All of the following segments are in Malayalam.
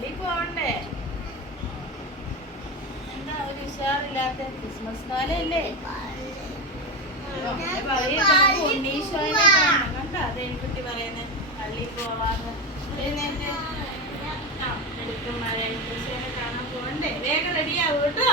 പള്ളി പോവണ്ടേ? എന്താ ഒരു ഉഷാറില്ലാത്ത? ക്രിസ്മസ് കാലല്ലേ? ഉണ്ണീശോനെ കണ്ട ദേവിക്കുട്ടി പറയുന്നത് പള്ളി പോവാന്ന്. എടുക്കുമാരെ ഉണ്ണീശോനെ കാണാൻ പോവണ്ടേ? വേഗം റെഡിയാവും കേട്ടോ.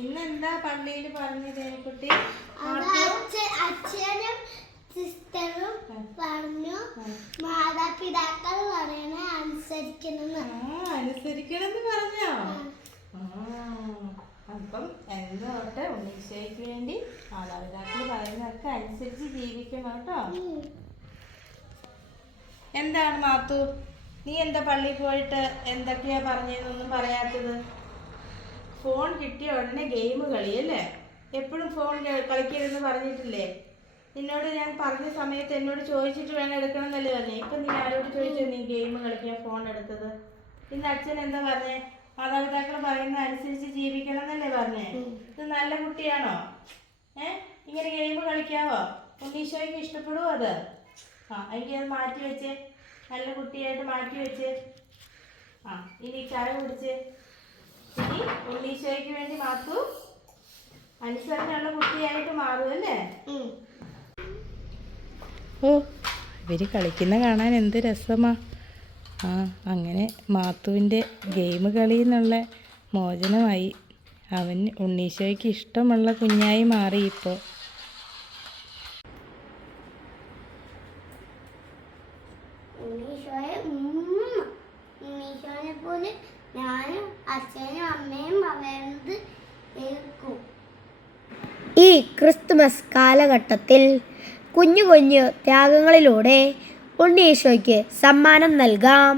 ഇന്നെന്താ പള്ളിയിൽ പറഞ്ഞത് കുട്ടി? അച്ഛനും സിസ്റ്ററും പറഞ്ഞു മാതാപിതാക്കൾ പറയണ അനുസരിക്കണമെന്ന് പറഞ്ഞോ? അപ്പം എന്നോട്ടെ ഉണ്ണീശോയ്ക്ക് വേണ്ടി മാതാപിതാക്കൾ പറയുന്നതൊക്കെ അനുസരിച്ച് ജീവിക്കണം കേട്ടോ. എന്താണ് മാത്തു, നീ എന്താ പള്ളിയിൽ പോയിട്ട് എന്തൊക്കെയാ പറഞ്ഞതെന്നൊന്നും പറയാത്തത്? ഫോൺ കിട്ടിയ ഉടനെ ഗെയിം കളിയല്ലേ? എപ്പോഴും ഫോൺ കളിക്കരുതെന്ന് പറഞ്ഞിട്ടില്ലേ? നിന്നോട് ഞാൻ പറഞ്ഞ സമയത്ത് എന്നോട് ചോദിച്ചിട്ട് വേണം എടുക്കണം എന്നല്ലേ പറഞ്ഞേ? ഇപ്പം നീ ആരോട് ചോദിച്ചോ നീ ഗെയിം കളിക്കാൻ ഫോൺ എടുത്തത്? ഇന്ന് അച്ഛൻ എന്താ പറഞ്ഞേ? മാതാപിതാക്കൾ പറയുന്ന അനുസരിച്ച് ജീവിക്കണം എന്നല്ലേ പറഞ്ഞേ? ഇത് നല്ല കുട്ടിയാണോ? ഇങ്ങനെ ഗെയിം കളിക്കാവോ? ഉണ്ണീശോയ്ക്ക് ഇഷ്ടപ്പെടുവോ അത്? എങ്കിൽ അത് മാറ്റി വെച്ചേ, നല്ല കുട്ടിയായിട്ട് മാറ്റി വെച്ചേ. ഇനി ചായ കുടിച്ച് ഇനി ഉണ്ണീശോയ്ക്ക് വേണ്ടി മാത്തു അനുസരണയുള്ള കുട്ടിയായിട്ട് മാറുമല്ലേ? ഓ, ഇവർ കളിക്കുന്ന കാണാൻ എന്ത് രസമാ. അങ്ങനെ മാത്തുവിൻ്റെ ഗെയിം കളിയിൽ നിന്നുള്ള മോചനമായി. അവൻ ഉണ്ണീശോയ്ക്ക് ഇഷ്ടമുള്ള കുഞ്ഞായി മാറി ഇപ്പോൾ. ഉണ്ണീശോനെ പോലെ ഞാനും അച്ഛനും അമ്മയും പറയുന്നത് കേൾക്കും. ഈ ക്രിസ്തുമസ് കാലഘട്ടത്തിൽ കുഞ്ഞു കുഞ്ഞു ത്യാഗങ്ങളിലൂടെ ഉണ്ണീശോയ്ക്ക് സമ്മാനം നൽകാം.